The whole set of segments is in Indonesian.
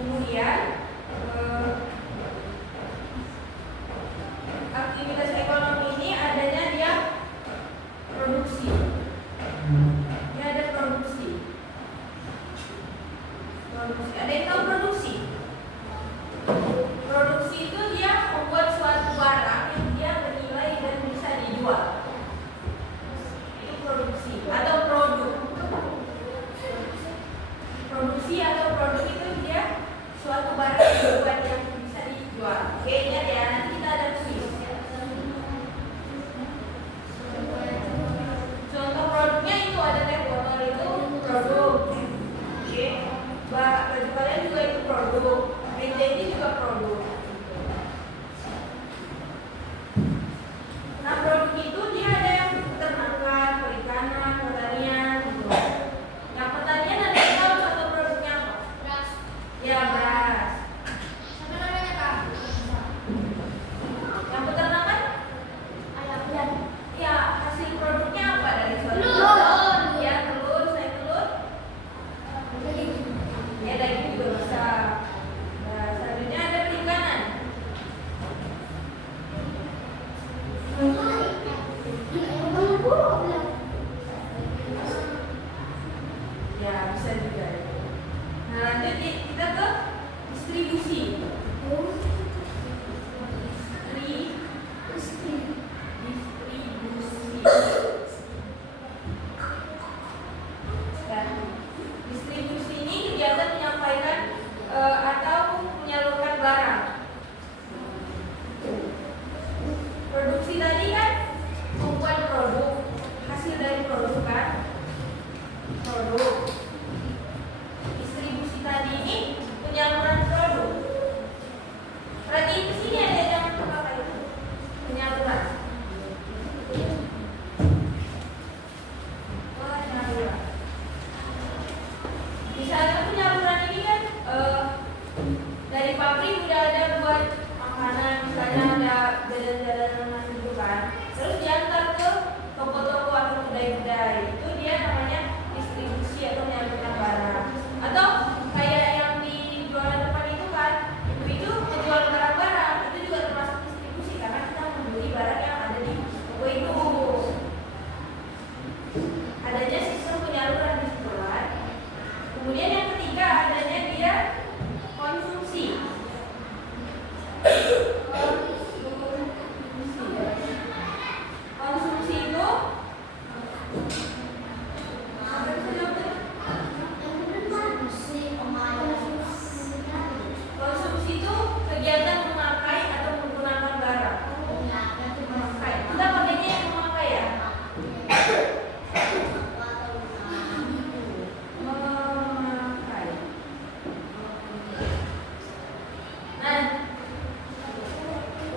Kemudian aktivitas ekonomi ini adanya dia produksi. Dia ada produksi. Ada yang tahu produksi? Produksi itu dia membuat suatu barang yang dia bernilai dan bisa dijual. Itu produksi atau produk. Produksi atau produk itu dia suatu barang yang dibuat yang bisa dijual. Oke, ingat ya, nanti kita ada tulis. Contoh produknya itu ada teh botol itu produk. Oke, baju kalian juga itu produk. Meja ini juga produk. Nah, produk itu dia ada yang peternakan, perikanan, pertanian, gitu. Yang pertanian ada yang tahu satu produknya apa? Beras. Ya, beras. Sama namanya Kak? Yang peternakan? Ayam. Ya, hasil produknya apa dari suatu? Telur. Ya, telur, saya telur. Daging. Ya, daging juga bisa. Nah, selanjutnya ada perikanan. Ya, bisa juga. Nah, lanjut kita ke distribusi. Distribusi ini kegiatan menyampaikan atau menyalurkan barang. Produksi tadi kan membuat produk, hasil dari produk kan produk. Distribusi tadi ini penyaluran produk. Perhatiin ke sini ada yang apa itu? Penyaluran. Penyaluran. Misalnya penyaluran ini kan dari pabrik udah ada buat makanan, misalnya ada jalan-jalan gitu kan. Terus diantar ke toko-toko atau kedai-kedai. Itu dia namanya distribusi atau penyaluran barang. Atau kayak yang di jualan depan itu kan, itu menjual barang-barang, itu juga termasuk distribusi karena kita membeli barang yang ada di toko itu. Adanya sistem penyaluran di situ kan. Kemudian yang ketiga adanya dia konsumsi. Konsumsi itu konsumsi itu kegiatan memakai atau menggunakan barang. Memakai. Kita pakainya yang memakai ya. Memakai. Nah,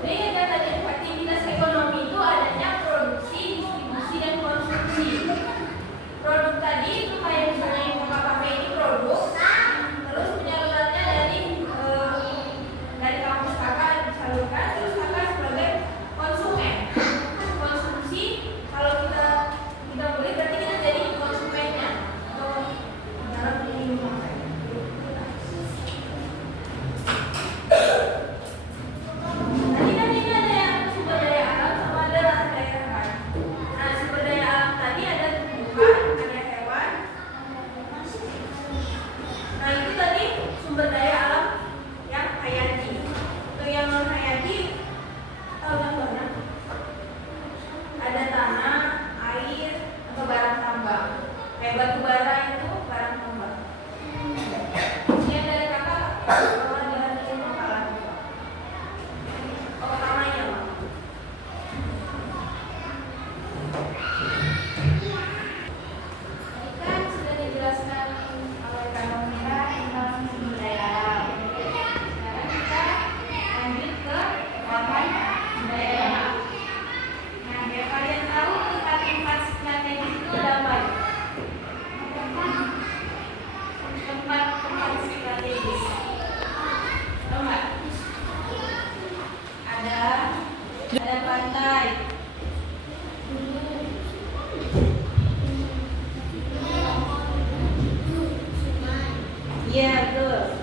ini ada tadi aktivitas ekonomi itu adanya produksi, distribusi, dan konsumsi. Produk tadi itu kayak misalnya yang kakak pakai ini produk, terus penyalurannya dari kampus kakak disalurkan, terus kakak sebagai konsumen. Konsumsi kalau kita beli berarti kita jadi konsumennya atau dalam ini memakai. Tadi kan ini ada yang sumber daya alam sama ada daerah kan. Nah, sumber daya alam tadi ada tumbuhan, ada hewan. Nah, itu tadi sumber daya alam yang hayati. Untuk yang non hayati, tahu contohnya? Ada tanah, air, atau barang tambang. Kayak batu bara itu barang tambang. Ini dari kakak, kalau dia makalan. Oh, namanya Pak. Tadi kan sudah dijelaskan oleh Kak Nomira tentang sumber daya alam. Sekarang kita lanjut ke bahan daya alam. Nah, biar kalian tahu tempat-tempat strategis itu ada apa? Tempat-tempat strategis. Tahu nggak? Ada pantai. Iya, betul.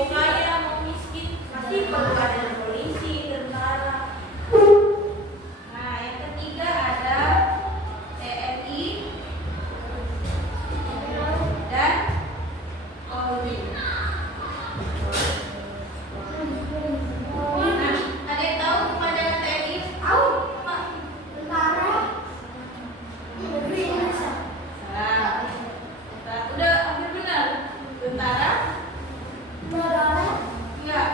mau kaya mau miskin pasti perlu ada polisi, tentara. Nah, yang ketiga ada TNI dan Polri. Nah, ada yang tahu kepanjangan TNI? Tahu, Pak. Tentara Negeri Indonesia. Nah, udah hampir benar. Tentara? Negara Enggak.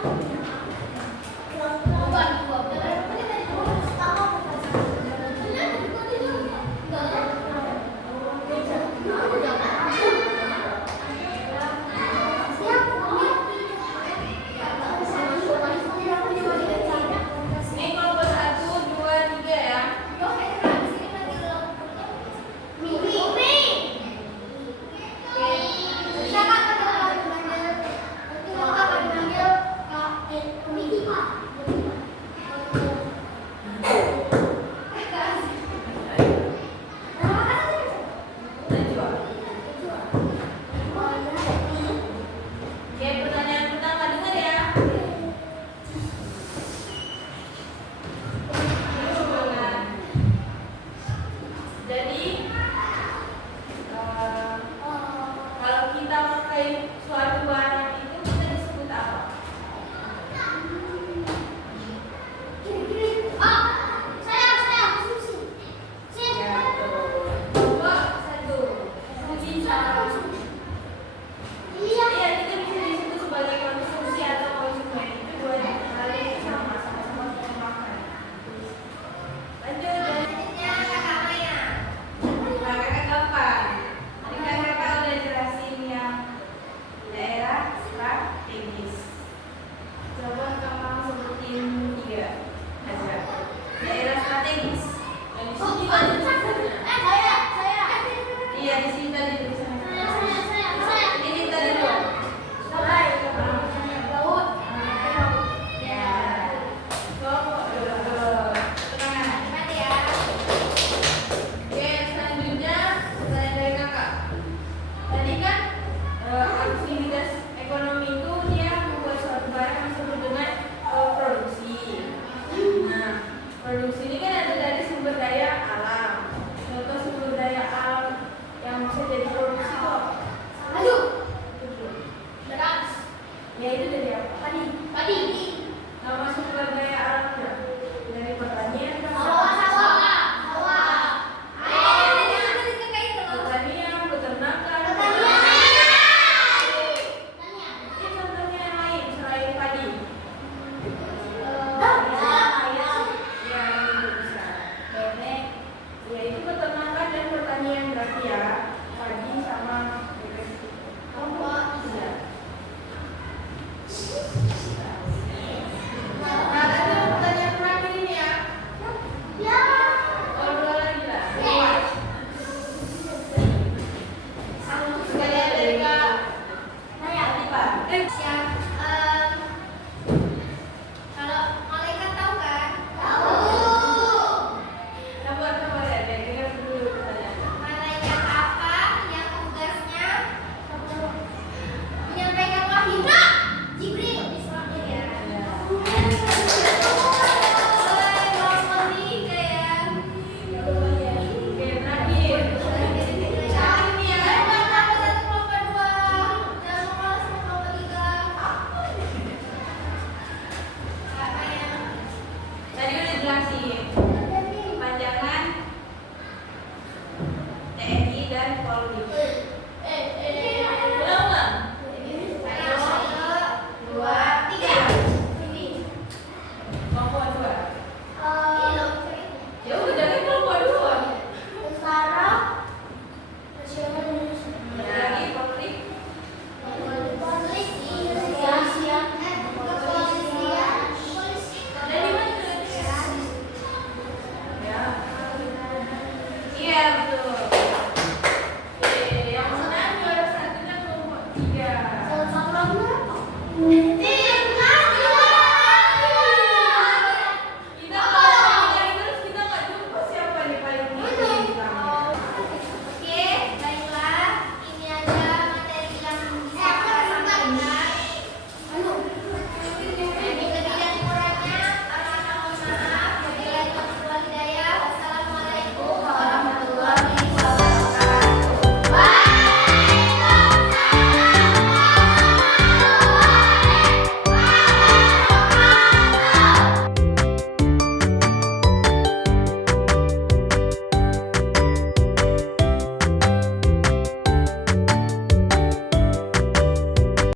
Ini kelompok 1, 2, 3 ya. Najwa. Oke, pertanyaan pertama dengar ya. Jadi kalau kita pakai suatu barang itu kita disebut apa? Ya, betul. 2, 1. Kunci satu. Iya, kita bisa disebut sebagai konsumsi atau konsumen. Itu dua hal yang sama-sama memakai. Lanjut. Nah, kakak kapan? Tadi kan kakak udah jelasin yang daerah strategis. Coba kamu sebutin 3 aja. Daerah strategis. Dan di sini tadi tulisannya. Iya, di sini tadi tulisannya. Ini tadi dong. Ya. Tenang. Oke, selanjutnya pertanyaan dari kakak. Tadi kan aktivitas ekonomi itu dia membuat suatu barang yang disebut dengan produksi. Nah, produksi ini kan ada dari sumber daya alam. Contoh sumber daya alam yang bisa jadi produksi itu apa? Ya itu dari apa? Nama sumber daya alamnya dari pertanian kan? Pertanian, peternakan. Ini contohnya yang lain selain padi. Ya, itu bisa. Bebek. Ya itu peternakan dan pertanian berarti ya. Padi sama bebek. Iya. Nah, tadi pertanyaan terakhir ini ya. Oh, 2 lagi lah. Sekalian dari Kak Latifah. Sabar ya, dengar dulu pertanyaannya. Malaikat apa yang tugasnya menyampaikan wahyu? Jibril. Ya. Oke, terakhir. Tadi udah jelasin panjangan TNI dan Polri. Ulang. 1, 2, 3. Kelompok 2. Ya udah dari kelompok 2. Lagi Polri. Dari mana? Ya. Iya betul. Oke, yang menang juara 1 kan kelompok 3.